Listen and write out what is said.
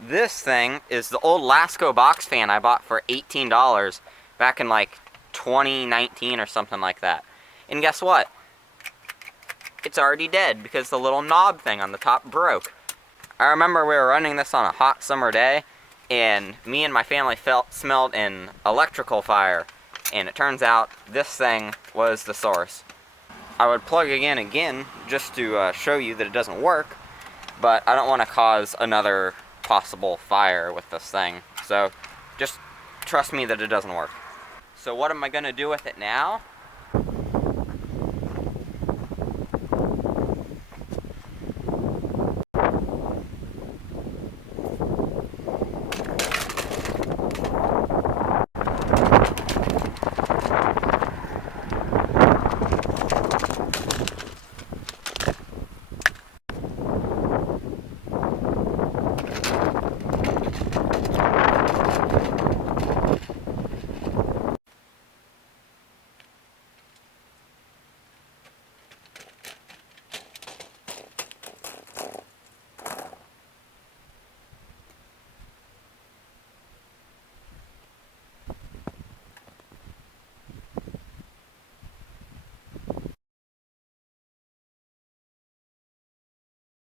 This thing is the old Lasko box fan I bought for $18 back in like 2019 or something like that. And guess what? It's already dead because the little knob thing on the top broke. I remember we were running this on a hot summer day, and me and my family smelled an electrical fire, and it turns out this thing was the source. I would plug it in again just to show you that it doesn't work, but I don't want to cause another possible fire with this thing, so just trust me that it doesn't work. So what am I going to do with it now?